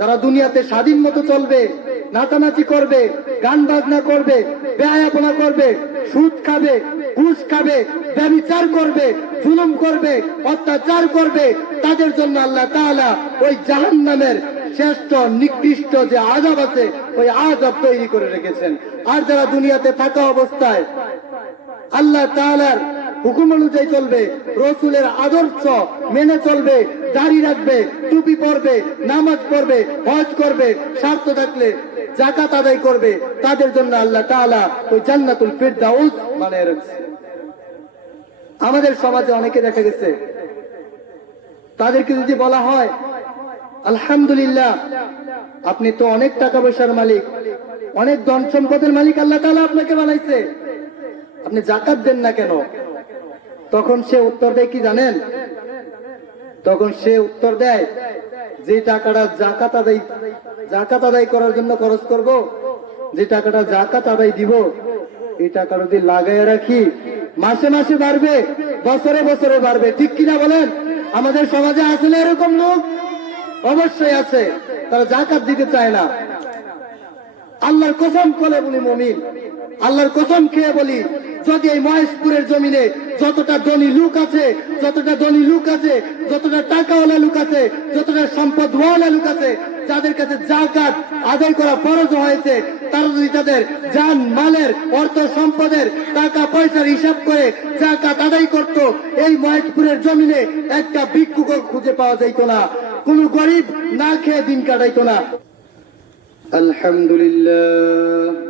যারা দুনিয়াতে স্বাধীন মতো চলবে, নাচানাচি করবে, গান বাজনা করবে বেহায়াপনা করবে, সুদ খাবে, ঘুষ খাবে, ব্যবচার করবে, জুলুম করবে, অত্যাচার করবে, তাদের জন্য আল্লাহ তাআলা ওই জাহান নামের শ্রেষ্ঠ, নিকৃষ্ট যে আজাব আছে, ওই আজাব তৈরি করে রেখেছেন। আর যারা দুনিয়াতে থাকা অবস্থায়, আল্লাহ তাআলার হুকুম অনুযায়ী চলবে, রসুলের আদর্শ মেনে চলবে দাড়ি রাখবে, টুপি পরবে, নামাজ পড়বে, হজ করবে, স্বার্থ থাকলে জাকাত আদায় করবে, তাদের জন্য আল্লাহ তাআলা ওই জান্নাতুল ফিরদাউস মানে আমাদের সমাজে অনেকে দেখা গেছে, তাদেরকে যদি বলা হয়, আলহামদুলিল্লাহ, আপনি তো অনেক টাকা পয়সার মালিক, অনেক ধন সম্পদের মালিক, আল্লাহ তাআলা আপনাকে বানাইছে। আপনি জাকাত দেন না কেন? তখন সে উত্তর দেয় কি জানেন? তখন সে উত্তর দেয়, যে টাকাটা জাকাত আদায় জাকাত আদায় করার জন্য খরচ করব, যে টাকাটা জাকাত আদায় দিব, এই টাকা যদি লাগাই রাখি, মাসে মাসে বাড়বে, বছরে বছরে বাড়বে। ঠিক কিনা বলেন? আমাদের সমাজে আসলে এরকম লোক? অবশ্যই আছে। তারা জাকাত দিতে চায় না। আল্লাহর কসম করে বলি মমিন। আল্লাহর কসম খেয়ে বলি যদি এই মহেশপুরের জমিনে যতটা ধনী লুক আছে, যতটা ধনী লুক আছে, যতটা টাকাওয়ালা লুক আছে, যতটা সম্পদ ওয়ালা লুক আছে, যাদের কাছে যা কাজ আদায় করা ফরজ হয়েছে, তারা যদি তাদের যান মালের, অর্থ, সম্পদের টাকা, পয়সার হিসাব করে যা কাজ আদায় করত, এই মহেশপুরের জমিনে একটা ভিক্ষুক খুঁজে পাওয়া যাইত না। কোনো গরিব না খেয়ে দিন কাটাইত না। আলহামদুলিল্লাহ।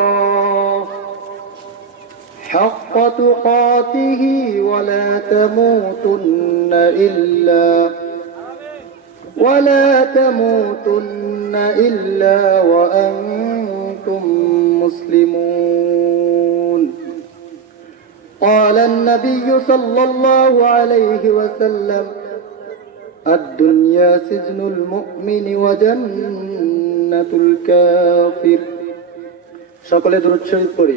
حق تقاته ولا تموتن إلا ولا تموتن إلا وأنتم مسلمون قال النبي صلى الله عليه وسلم الدنيا سجن المؤمن وجنة الكافر সকলে দরুদ শরীফ পড়ি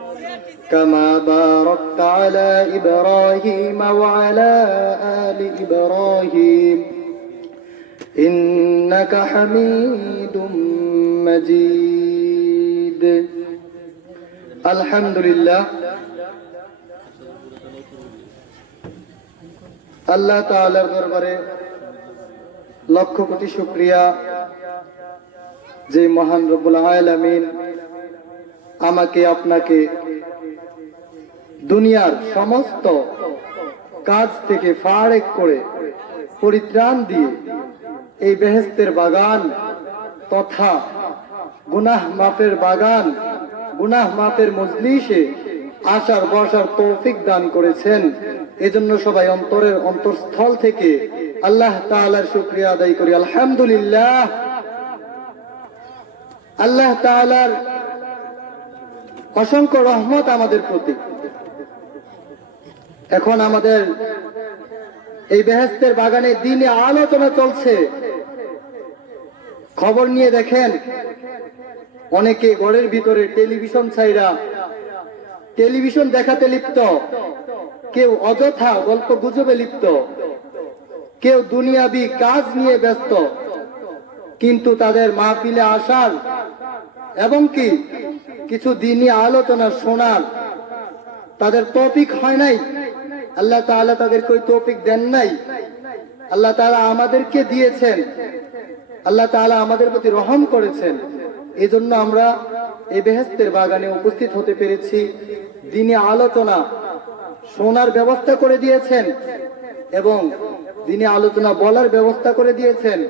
كما باركت على إبراهيم وعلى آل إبراهيم إنك حميد مجيد الحمد لله আল্লাহ তাআলার দরবারে লক্ষ কোটি শুক্রিয়া যে মহান রব্বুল আলামিন আমাকে আপনাকে দুনিয়ার সমস্ত কাজ থেকে ফারেক করে পরিত্রাণ দিয়ে এই বেহেস্তের বাগান তথা গুনাহ মাফের বাগান, গুনাহ মাফের মজলিসে আসার বসার তৌফিক দান করেছেন। এজন্য সবাই অন্তরের অন্তরস্থল থেকে আল্লাহ তাআলার শুকরিয়া আদায় করি। আলহামদুলিল্লাহ। আল্লাহ তাআলার অসংখ্য রহমত আমাদের প্রতি। এখন আমাদের এই বেহেস্তের বাগানে দিনে আলোচনা চলছে। খবর নিয়ে দেখেন, অনেকে ঘরের ভিতরে টেলিভিশন ছাইরা টেলিভিশন দেখাতে লিপ্ত, কেউ অযথা গল্প গুজবে লিপ্ত, কেউ দুনিয়াবি কাজ নিয়ে ব্যস্ত, কিন্তু তাদের মাহফিলে আসার এবং কি কিছু দিনই আলোচনা শোনার তাদের টপিক হয় নাই। আল্লাহ তাআলা তাদেরকে ওই তৌফিক দেন নাই। আল্লাহ তাআলা আমাদেরকে দিয়েছেন। আল্লাহ তাআলা আমাদের প্রতি রহম করেছেন। এজন্য আমরা এই বেহেস্তের বাগানে উপস্থিত হতে পেরেছি। দিনে আলোচনা, শোনার ব্যবস্থা করে দিয়েছেন এবং দিনে আলোচনা বলার ব্যবস্থা করে দিয়েছেন।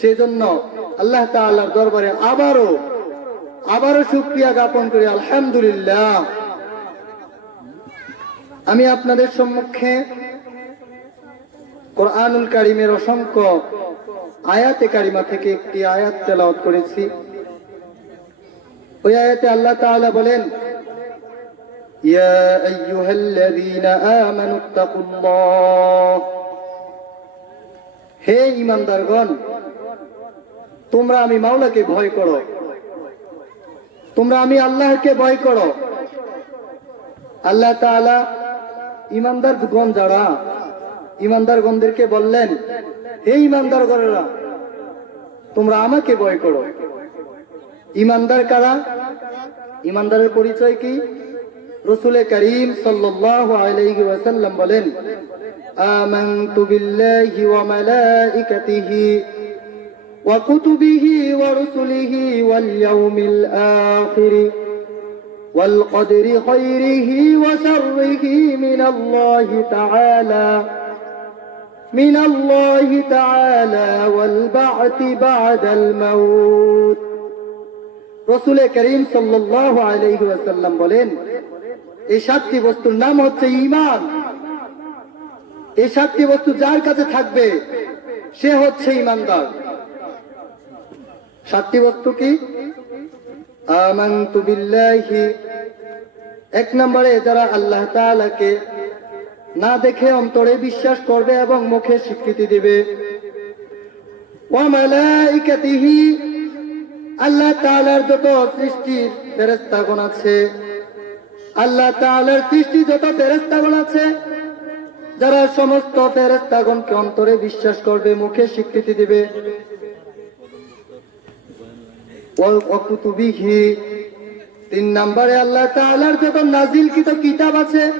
সেজন্য আল্লাহ তাআলার দরবারে আবারও আবারও শুক্রিয়া জ্ঞাপন করি। আলহামদুলিল্লাহ। আমি আপনাদের সম্মুখে কোরআনুল কারিমের অসংখ্য আয়াতে কারিমা থেকে একটি আয়াত তেলাওয়াত করেছি। ওই আয়াতে আল্লাহ তাআলা বলেন, ইয়া আইয়ুহাল্লাযীনা আমানুত্তাকুল্লাহ হে ঈমানদারগণ, তোমরা আমি মাওলাকে ভয় করো। তোমরা আমি আল্লাহকে ভয় করো। আল্লাহ তাআলা ইমানদার গণ যারা ইমানদার গণদেরকে বললেন, হে ইমানদার গণেরা তোমরা আমাকে ভয় করো। ইমানদার কারা? ইমানদারের পরিচয় কি? রসুলে করিম ওয়াসাল্লাম বলেন মালাইকাতিহি ওয়া কুতুবিহি ওয়া والقدر خيره وشره من الله تعالى من الله تعالى والبعث بعد الموت রসুল করিম সাল্লাল্লাহু আলাইহি ওয়াসাল্লাম বলেন এই সাতটি বস্তুর নাম হচ্ছে ঈমান এই সাতটি বস্তু যার কাছে থাকবে সে হচ্ছে ঈমানদার সাতটি বস্তু কি আমানতু বিল্লাহি। এক নম্বরে যারা আল্লাহ তাআলাকে না দেখে অন্তরে বিশ্বাস করবে এবং মুখে স্বীকৃতি দিবে। ওয়া মালাইকাতিহি, আল্লাহ তাআলার যত সৃষ্টির ফেরেশতাগণ আছে, আল্লাহ তাআলার সৃষ্টি যত ফেরেশতাগণ আছে, যারা সমস্ত ফেরেশতাগণকে অন্তরে বিশ্বাস করবে, মুখে স্বীকৃতি দিবে। কুতুবিহি তিন নম্বরে আল্লাহ তাআলার যত নাজিলকৃত কিতাব আছে,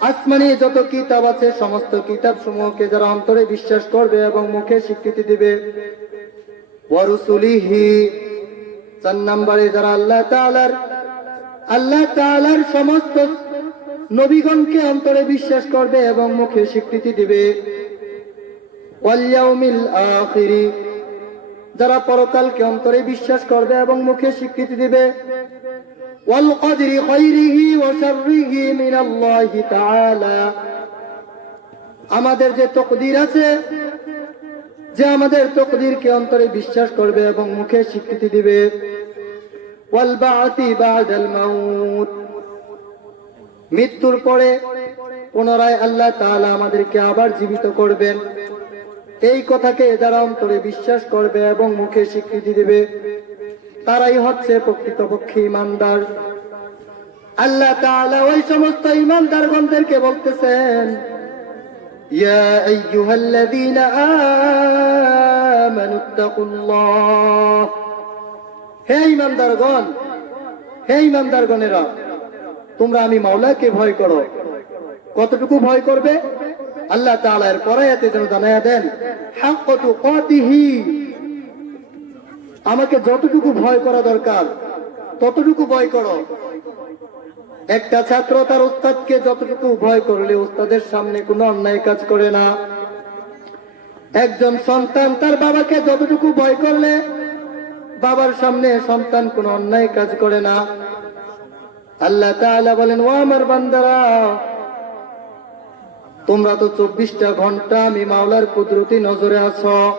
আসমানি যত কিতাব আছে, সমস্ত কিতাব সমূহকে যারা অন্তরে বিশ্বাস করবে এবং মুখে স্বীকৃতি দিবে। ওয়ারুসুলিহি চার নম্বরে যারা আল্লাহ তাআলার আল্লাহ তাআলার সমস্ত নবীগণকে অন্তরে বিশ্বাস করবে এবং মুখে স্বীকৃতি দিবে। ওয়াল ইয়াউমিল আখিরি। যারা পরকালকে অন্তরে বিশ্বাস করবে এবং মুখে স্বীকৃতি দিবে। আমাদের যে তকদির আছে, যে আমাদের তকদিরকে অন্তরে বিশ্বাস করবে এবং মুখে স্বীকৃতি দিবে। মৃত্যুর পরে পুনরায় আল্লাহ তাআলা আমাদেরকে আবার জীবিত করবেন। এই কথাকে যারা অন্তরে বিশ্বাস করবে এবং মুখে স্বীকৃতি দেবে, তারাই হচ্ছে প্রকৃতপক্ষে ইমানদার। আল্লাহ তাআলা ওই সমস্ত ইমানদারগণদেরকে বলতেছেন, ইয়া হে ইমানদারগণ, হে তোমরা আমি মাওলাকে ভয় করো। কতটুকু ভয় করবে? আল্লাহ তাআলা এর পরায়াতে যেন জানায়া দেন আমাকে যতটুকু ভয় করা দরকার, ততটুকু ভয় করো। একটা ছাত্র তার উস্তাদকে যতটুকু ভয় করলে উস্তাদের সামনে কোনো অন্যায় কাজ করে না। একজন সন্তান তার বাবাকে যতটুকু ভয় করলে, বাবার সামনে সন্তান কোনো অন্যায় কাজ করে না। আল্লাহ তাআলা বলেন, ও আমার বান্দারা তোমরা তো চব্বিশটা ঘণ্টা আমি মাওলার কুদরতি নজরে আছো।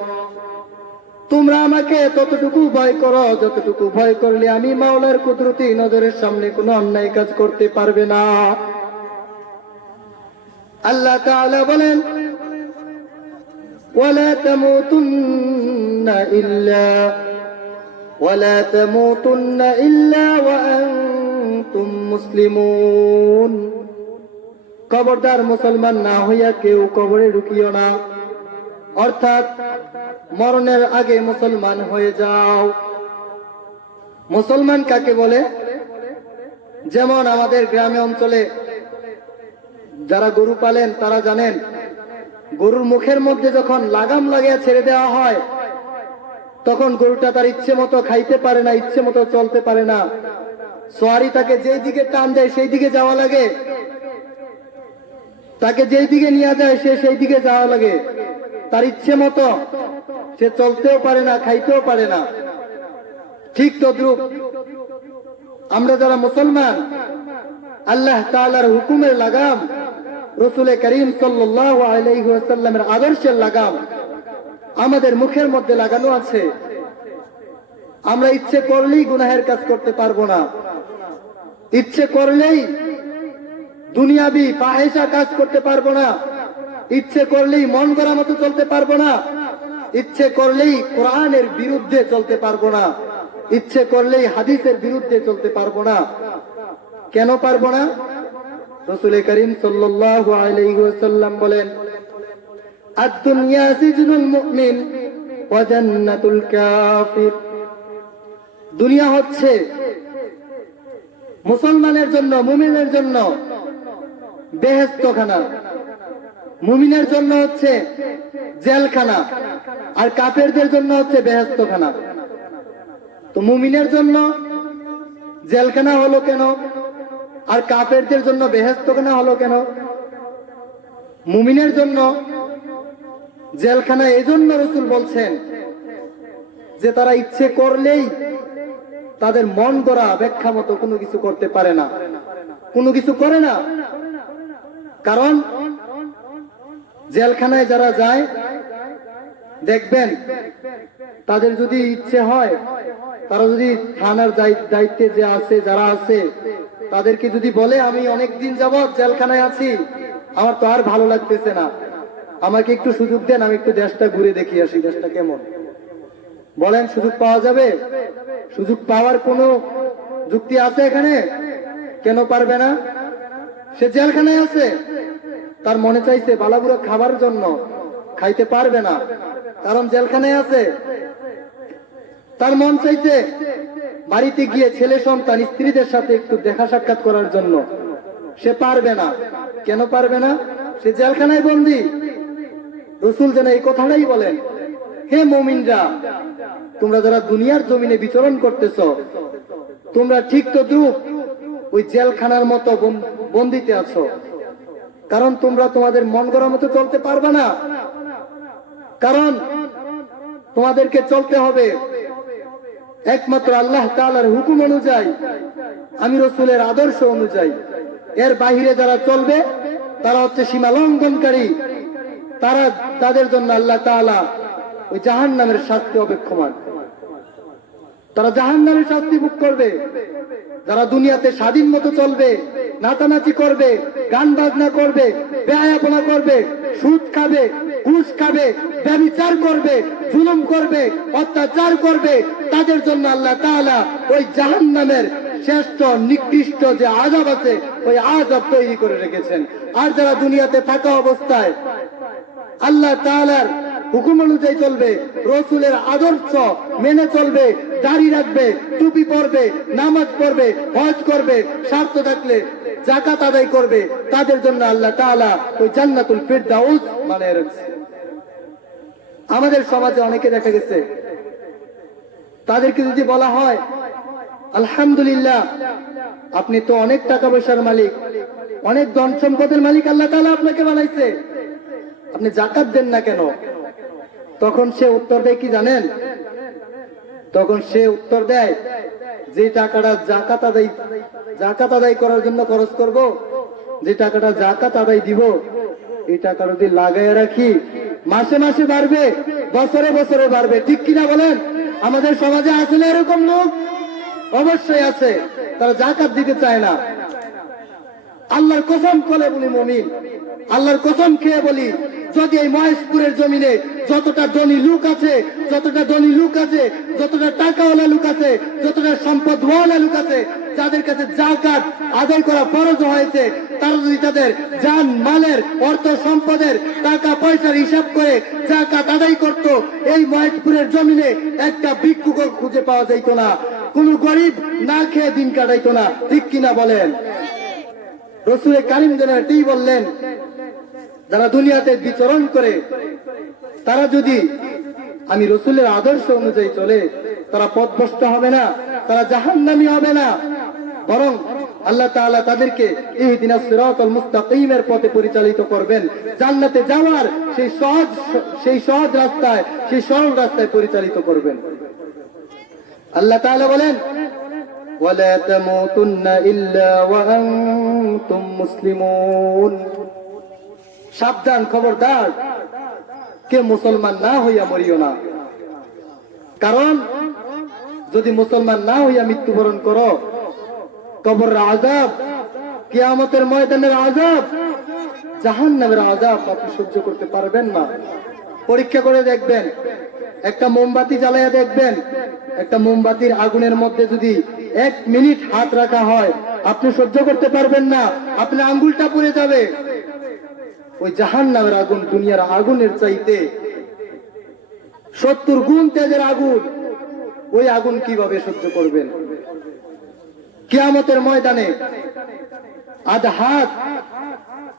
তোমরা আমাকে ততটুকু ভয় করো, যতটুকু ভয় করলে আমি মাওলার কুদরতি নজরের সামনে কোনো অন্যায় কাজ করতে পারবে না। আল্লাহ তাআলা বলেন, ওয়ালা তামুতুন্না ইল্লা, ওয়ালা তামুতুন্না ইল্লা ওয়া আনতুম মুসলিমুন। কবরদার মুসলমান না হইয়া কেউ কবরে ঢুকিও না। অর্থাৎ, মরণের আগে মুসলমান হয়ে যাও। মুসলমান কাকে বলে? যেমন আমাদের গ্রামে অঞ্চলে যারা গরু পালেন, তারা জানেন, গরুর মুখের মধ্যে যখন লাগাম লাগিয়ে ছেড়ে দেওয়া হয়, তখন গরুটা তার ইচ্ছে মতো খাইতে পারে না, ইচ্ছে মতো চলতে পারে না। সোয়ারি তাকে যেই দিকে টান দেয়, সেই দিকে যাওয়া লাগে। তাকে যেই দিকে নিয়ে যায়, সে সেই দিকে যাওয়া লাগে। তার ইচ্ছে মতো সে চলতেও পারে না, খাইতেও পারে না। ঠিক তদ্রুপ, আমরা যারা মুসলমান, আল্লাহ তাআলার হুকুমের লাগাম রসুলের করিম ওয়াসাল্লামের আদর্শের লাগাম আমাদের মুখের মধ্যে লাগানো আছে। আমরা ইচ্ছে করলেই গুনাহের কাজ করতে পারব না। ইচ্ছে করলেই দুনিয়াবি পাহেসা কাজ করতে পারব না। ইচ্ছে করলেই মন করা মতো চলতে পারব না। ইচ্ছে করলেই কোরআনের বিরুদ্ধে চলতে পারব না। ইচ্ছে করলেই হাদিসের বিরুদ্ধে চলতে পারব না। কেন পারব না? রসুল করিম ওয়াসাল্লাম বলেন দুনিয়া হচ্ছে মুসলমানের জন্য, মুমিনের জন্য বেহেস্তখানা মুমিনের জন্য হচ্ছে জেলখানা, আর কাফেরদের জন্য হচ্ছে বেহেস্তখানা তো মুমিনের জন্য জেলখানা হলো কেন? আর কাফেরদের জন্য বেহেস্তখানা হলো কেন? মুমিনের জন্য জেলখানা এই জন্য রসুল বলছেন যে তারা ইচ্ছে করলেই তাদের মন গড়া ব্যাখ্যা মতো কোনো কিছু করতে পারে না। কোনো কিছু করে না। কারণ জেলখানায় যারা যায়, দেখবেন তাদের যদি ইচ্ছে হয়, তারা যদি থানার দায়ি- দায়িত্বে যে আছে, যারা আছে, তাদেরকে যদি বলে, আমি অনেক দিন যাবৎ জেলখানায় আছি, আমার তো আর ভালো লাগতেছে না। আমাকে একটু সুযোগ দেন, আমি একটু দেশটা ঘুরে দেখি আসি, দেশটা কেমন। বলেন, সুযোগ পাওয়া যাবে? সুযোগ পাওয়ার কোনো যুক্তি আছে এখানে? কেন পারবে না? সে জেলখানায় আছে। তার মনে চাইছে বালাবুড়ো খাবার জন্য। খাইতে পারবে না। কারণ জেলখানায় আছে। তার মন চাইছে বাড়িতে গিয়ে ছেলে সন্তান স্ত্রীদের সাথে একটু দেখা সাক্ষাৎ করার জন্য। সে পারবে না। কেন পারবে না? সে জেলখানায় বন্দি। রসুল যেন এই কথাটাই বলেন, হে মমিনরা, তোমরা যারা দুনিয়ার জমিনে বিচরণ করতেছ, তোমরা ঠিক তো দ্রুপ ওই জেলখানার মতো বন্দিতে আছো। কারণ তোমরা তোমাদের মন গড়া মতো চলতে পারবে না। কারণ তোমাদেরকে চলতে হবে। একমাত্র আল্লাহ তাআলার হুকুম অনুযায়ী, আমি রসুলের আদর্শ অনুযায়ী। এর বাহিরে যারা চলবে, তারা হচ্ছে সীমা লঙ্ঘনকারী। তারা তাদের জন্য আল্লাহ তাআলা ওই জাহান নামের শাস্তি অপেক্ষমান। তারা জাহান নামের শাস্তি ভোগ করবে। যারা দুনিয়াতে স্বাধীন মতো চলবে, নাচানাচি করবে, গান বাজনা করবে বেহায়াপনা করবে, সুদ খাবে, ঘুষ খাবে, ব্যবচার করবে, জুলুম করবে, অত্যাচার করবে, তাদের জন্য আল্লাহ তাআলা ওই জাহান নামের শ্রেষ্ঠ, নিকৃষ্ট যে আজাব আছে, ওই আজাব তৈরি করে রেখেছেন। আর যারা দুনিয়াতে থাকা অবস্থায় আল্লাহ তাআলার হুকুম অনুযায়ী চলবে, রসুলের আদর্শ মেনে চলবে দাড়ি রাখবে, টুপি পরবে, নামাজ পড়বে, হজ করবে, স্বার্থ থাকলে জাকাত আদায় করবে। তাদের জন্য আল্লাহ তাআলা ওই জান্নাতুল ফিরদাউস মানে রাখছে আমাদের সমাজে অনেকে দেখা গেছে, তাদেরকে যদি বলা হয়, আলহামদুলিল্লাহ, আপনি তো অনেক টাকা পয়সার মালিক, অনেক ধন সম্পদের মালিক আল্লাহ তাআলা আপনাকে বানাইছে, আপনি জাকাত দেন না কেন? তখন সে উত্তর দেয় কি জানেন? তখন সে উত্তর দেয়, যে টাকাটা জাকাত আদায় জাকাত আদায় করার জন্য খরচ করব, যে টাকাটা জাকাত আদায় দিব, এই টাকা যদি লাগাই রাখি, মাসে মাসে বাড়বে, বছরে বছরে বাড়বে। ঠিক কিনা বলেন? আমাদের সমাজে আসলে এরকম লোক? অবশ্যই আছে। তারা জাকাত দিতে চায় না। আল্লাহর কসম করে বলি মমিন, আল্লাহর কসম খেয়ে বলি, যদি এই মহেশপুরের জমিনে যতটা ধনী লোক আছে, যতটা ধনী লোক আছে, যতটা টাকাওয়ালা লোক আছে, যতটা সম্পদওয়ালা লোক আছে, যাদের কাছে যা জাকাত আদায় করা ফরজ হয়েছে, তারা যদি তাদের যান মালের, অর্থ, সম্পদের টাকা, পয়সার হিসাব করে জাকাত আদায় করত, এই মহেশপুরের জমিনে একটা ভিক্ষুক খুঁজে পাওয়া যাইত না। কোন গরিব না খেয়ে দিন কাটাইতো না, ঠিক কিনা বলেন? রসুল কারিম যেন এটাই বললেন, যারা দুনিয়াতে বিচরণ করে, তারা যদি আমি রসুলের আদর্শ অনুযায়ী চলে, তারা পথভ্রষ্ট হবে না, তারা জাহান্নামী হবে না। বরং আল্লাহ তাআলা তাদেরকে এই দিন সিরাতাল মুস্তাকিমের পথে পরিচালিত করবেন। জান্নাতে যাওয়ার সেই সহজ সেই সহজ রাস্তায়, সেই সরল রাস্তায় পরিচালিত করবেন। আল্লাহ তাআলা বলেন ولا تموتن إلا وأنتم মুসলিমুন সাবধান খবরদার কে মুসলমান না হইয়া মরিও না কারণ যদি মুসলমান না হইয়া মৃত্যুবরণ করো কবর আজাব কিয়ামতের ময়দানের আজাব জাহান নামের আজাব আপনি সহ্য করতে পারবেন না পরীক্ষা করে দেখবেন। একটা মোমবাতি জ্বালাইয়া দেখবেন। একটা মোমবাতির আগুনের মধ্যে যদি এক মিনিট হাত রাখা হয়, আপনি সহ্য করতে পারবেন না। আপনার আঙ্গুলটা পুড়ে যাবে। ওই জাহান নামের আগুন, দুনিয়ার আগুনের চাইতে সত্তর গুণ তেজের আগুন। ওই আগুন কীভাবে সহ্য করবেন? কিয়ামতের ময়দানে আধ হাত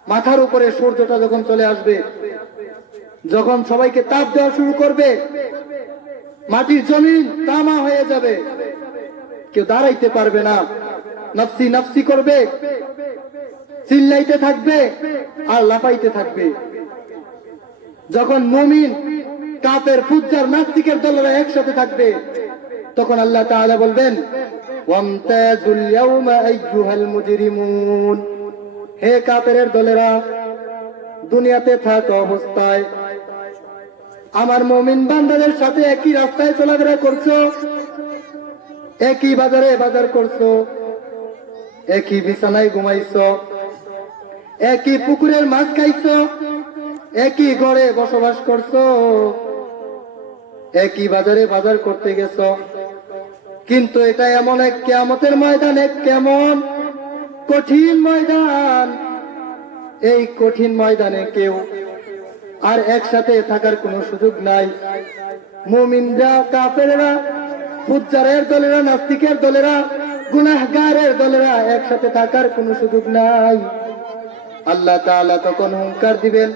মাথার উপরে সূর্যটা যখন চলে আসবে যখন সবাইকে তাপ দেওয়া শুরু করবে, মাটির জমিন তামা হয়ে যাবে। কেউ দাঁড়াইতে পারবে না। নফসি নফসি করবে, চিল্লাইতে থাকবে আর লাফাইতে থাকবে। যখন মুমিন কাপের ফুজ্জার নাস্তিকের দলেরা একসাথে থাকবে, তখন আল্লাহ তাআলা বলবেন হে কাফেরের দলেরা, দুনিয়াতে থাকা অবস্থায়। আমার মমিন বান্দাদের সাথে একই রাস্তায় চলাফেরা করছ? একই বাজারে বাজার করছ? একই বিছানায় ঘুমাইছো? একই পুকুরের মাছ খাইছো? একই ঘরে বসবাস করছ? একই বাজারে বাজার করতে গেছ? কিন্তু এটা এমন এক কেয়ামতের ময়দান, এক কেমন কঠিন ময়দান। এই কঠিন ময়দানে কেউ আর একসাথে থাকার কোনো সুযোগ নাই। মুমিনরা, কাফেরেরা, ফুজ্জারের দলেরা, নাস্তিকের দলেরা, গুনাহগারের দলেরা একসাথে থাকার কোনো সুযোগ নাই। আল্লাহ তাআলা তখন হুঙ্কার দিবেন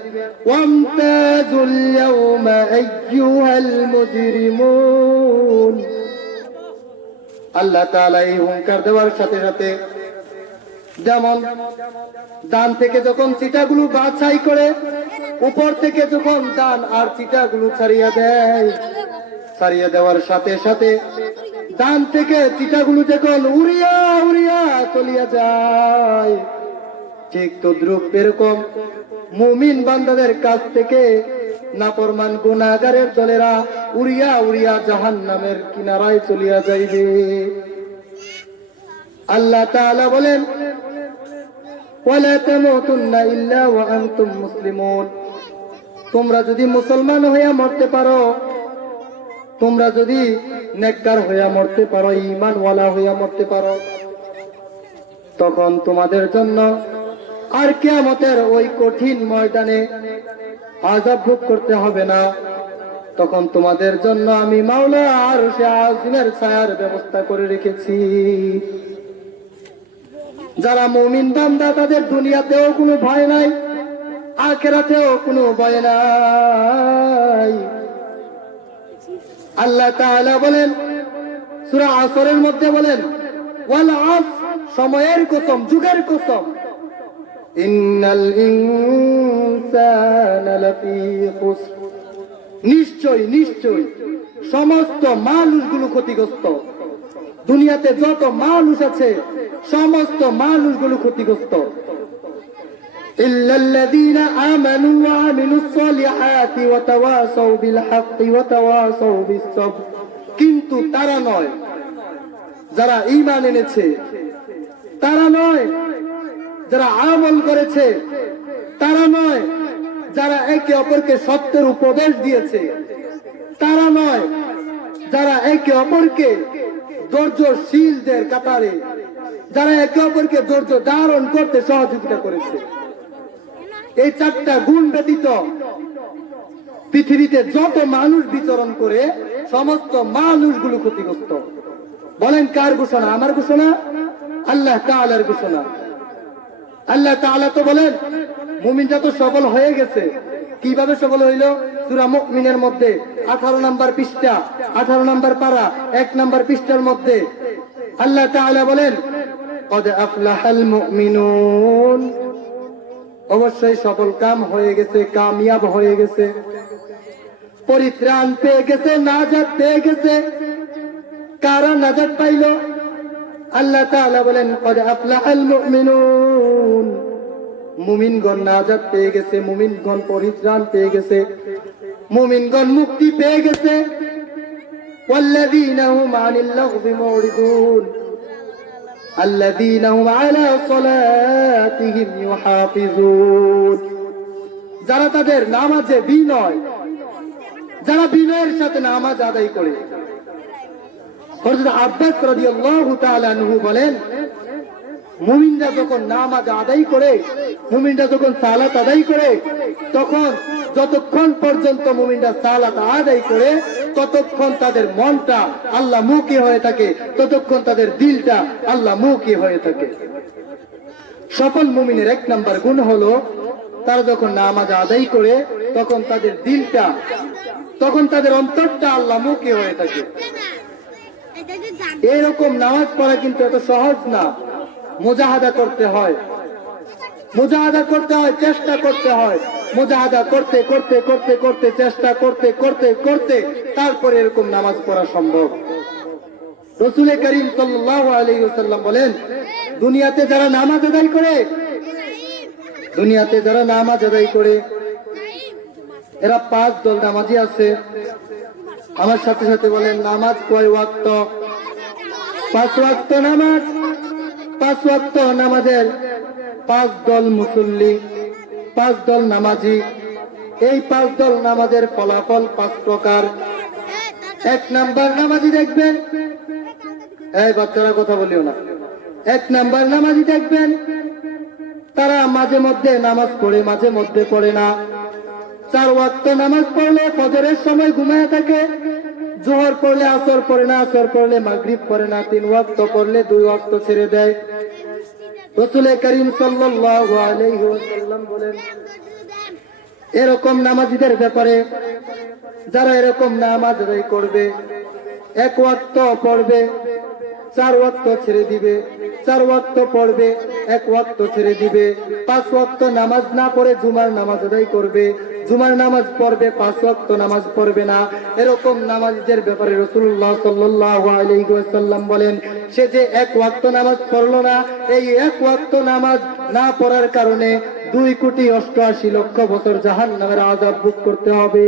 আল্লাহ তাআলা এই হুঙ্কার দেওয়ার সাথে সাথে যেমন দান থেকে যখন চিটাগুলো বাছাই করে, উপর থেকে যখন দান আর চিটাগুলো ছাড়িয়ে দেয়, ছাড়িয়ে দেওয়ার সাথে সাথে দান থেকে চিটাগুলো যখন উড়িয়া উড়িয়া চলিয়া যায়, ঠিক তো দ্রুপ এরকম মুমিন বান্দাদের কাছ থেকে নাপরমান গুনাগারের দলেরা উড়িয়া উড়িয়া জাহান নামের কিনারায় চলিয়া যাইবে। আল্লাহ বলেন তোমরা যদি মুসলমান হইয়া মরতে পারো, তোমরা যদি নেককার হইয়া মরতে পারো, ঈমানওয়ালা হইয়া মরতে পারো, তখন তোমাদের জন্য আর কিয়ামতের ওই কঠিন ময়দানে আযাব ভোগ করতে হবে না। তখন তোমাদের জন্য আমি মাওলা আর সে আজিমের ছায়ার ব্যবস্থা করে রেখেছি। যারা মুমিন বান্দা, তাদের দুনিয়াতেও কোনো ভয় নাই, আখেরাতেও কোনো ভয় নাই। আল্লাহ তাআলা বলেন, সূরা আসরের মধ্যে বলেন, ওয়াল সময়ের কসম, যুগের কসম। নিশ্চয় নিশ্চয়, সমস্ত মানুষগুলো ক্ষতিগ্রস্ত। দুনিয়াতে যত মানুষ আছে সমস্ত মানুষগুলো ক্ষতিগ্রস্ত। কিন্তু তারা নয়। যারা ইমান এনেছে, তারা নয়। যারা আমল করেছে, তারা নয়। যারা একে অপরকে সত্যের উপদেশ দিয়েছে, তারা নয়। যারা একে অপরকে ধৈর্যশীলদের কাতারে যারা একে অপরকে ধৈর্য ধারণ করতে সহযোগিতা করেছে। এই চারটা গুণ ব্যতীত পৃথিবীতে যত মানুষ বিচরণ করে, সমস্ত মানুষগুলো ক্ষতিগ্রস্ত। বলেন কার ঘোষণা? আমার ঘোষণা? আল্লাহ তাআলার ঘোষণা। আল্লাহ তাআলা তো বলেন মুমিনটা তো সফল হয়ে গেছে। কীভাবে সফল হইল? সূরা মুমিনের মধ্যে 18 নাম্বার পৃষ্ঠা 18 নাম্বার পারা, এক নাম্বার পৃষ্ঠার মধ্যে। আল্লাহ তাআলা বলেন قد أفلح المؤمنون অবশ্যই সফল কাম হয়ে গেছে কামিয়াব হয়ে গেছে পরিত্রাণ পেয়ে গেছে নাজাত পেয়ে গেছে কারা নাজাত পাইল আল্লাহ তাআলা বলেন قد أفلح المؤمنون মুমিনগণ নাজাত পেয়ে গেছে মুমিনগণ পরিত্রাণ পেয়ে গেছে মুমিনগণ মুক্তি পেয়ে গেছে والذين هم عن اللغو معرضون الذين هم على صلاتهم يحافظون যারা তাদের নামাজে বিনয় যারা বিনয়ের সাথে নামাজ আদায় করে হযরত আব্বাস রাদিয়াল্লাহু তাআলা আনহু বলেন মুমিনরা যখন নামাজ আদায় করে মুমিনরা যখন সালাত আদায় করে তখন যতক্ষণ পর্যন্ত মুমিনরা সালাত আদায় করে ততক্ষণ তাদের মনটা আল্লাহ মুখী হয়ে থাকে, ততক্ষণ তাদের দিলটা আল্লাহ মুখী হয়ে থাকে। সফল মুমিনের এক নাম্বার গুণ হলো, তারা যখন নামাজ আদায় করে, তখন তাদের দিলটা, তখন তাদের অন্তরটা আল্লাহ মুখী হয়ে থাকে। এরকম নামাজ পড়া কিন্তু এত সহজ না। মুজাহাদা করতে হয়। মুজাহাদা করতে হয়, চেষ্টা করতে হয়। মুজাহাদা করতে করতে করতে করতে, চেষ্টা করতে করতে করতে, তারপরে এরকম নামাজ পড়া সম্ভব। রসুল করিম ওয়াসাল্লাম বলেন, দুনিয়াতে যারা নামাজ আদায় করে, দুনিয়াতে যারা নামাজ আদায় করে, এরা পাঁচ দল নামাজি আছে। আমার সাথে সাথে বলেন, নামাজ কয় ওয়াক্ত? পাঁচ ওয়াক্ত নামাজ? পাঁচ ওয়াক্ত নামাজের পাঁচ দল মুসল্লি। পাঁচ দল নামাজি, এই পাঁচ দল নামাজের ফলাফল পাঁচ প্রকার। এক নাম্বার নামাজি দেখবেন। এই বাচ্চারা কথা বলিও না। এক নাম্বার নামাজি দেখবেন, তারা মাঝে মধ্যে নামাজ পড়ে, মাঝে মধ্যে পড়ে না। চার ওয়াক্ত নামাজ পড়লে ফজরের সময় ঘুমায় থাকে। জোহর পড়লে আসর পড়ে না, আসর পড়লে মাগরিব পড়ে না, তিন ওয়াক্ত পড়লে দুই ওয়াক্ত ছেড়ে দেয়। রসুল করিম সাল্লাম বলেন, এরকম নামাজিদের ব্যাপারে যারা এরকম নামাজ করবে, এক ওয়াক্ত পড়বে, চার ওয়াক্ত ছেড়ে দিবে, চার ওয়াক্ত পড়বে, এক ওয়াক্ত ছেড়ে দিবে, পাঁচ ওয়াক্ত নামাজ না পড়ে জুমার নামাজ আদায় করবে জুমার নামাজ পড়বে, পাঁচ ওয়াক্ত নামাজ পড়বে না। এরকম নামাজদের ব্যাপারে রসুল্লাহ ওয়াসাল্লাম বলেন, সে যে এক ওয়াক্ত নামাজ পড়ল না, এই এক ওয়াক্ত নামাজ না পড়ার কারণে দুই কোটি অষ্টআশি লক্ষ বছর জাহান নামের আজাব ভোগ করতে হবে।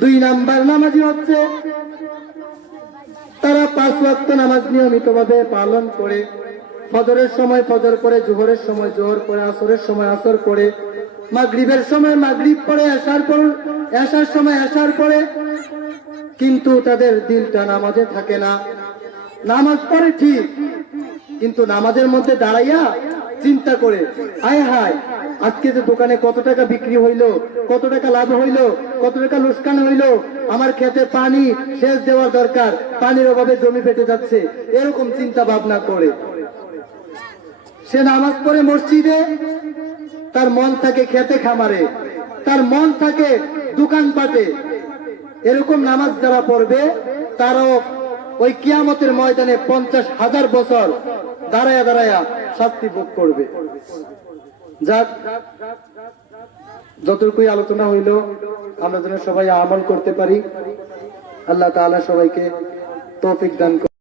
দুই নাম্বার নামাজি হচ্ছে, তারা পাঁচ ওয়াক্ত নামাজ নিয়মিত ভাবে পালন করে। ফজরের সময় ফজর করে জোহরের সময় জোহর করে আসরের সময় আসর করে মাগরিবের সময় মাগরিব পরে আসার পর, আসার সময় আসার পরে, কিন্তু তাদের দিলটা নামাজে থাকে না। নামাজ পড়ে ঠিক, কিন্তু নামাজের মধ্যে দাঁড়াইয়া চিন্তা করে, আয় হায়, আজকে যে দোকানে কত টাকা বিক্রি হইল, কত টাকা লাভ হইল, কত টাকা লোসকান হইল, আমার খেতে পানি সেচ দেওয়ার দরকার, পানির অভাবে জমি ফেটে যাচ্ছে, এরকম চিন্তা ভাবনা করে। সে নামাজ পড়ে মসজিদে তার মন থাকে খেতে খামারে, তার মন থাকে দোকানপাটে এরকম নামাজ যারা পড়বে, তারাও ওই কিয়ামতের ময়দানে পঞ্চাশ হাজার বছর দাঁড়ায়া দাঁড়ায়া শাস্তি ভোগ করবে। যাক, যতটুকুই আলোচনা হইল, আমরা যেন সবাই আমল করতে পারি। আল্লাহ তাআলা সবাইকে তৌফিক দান।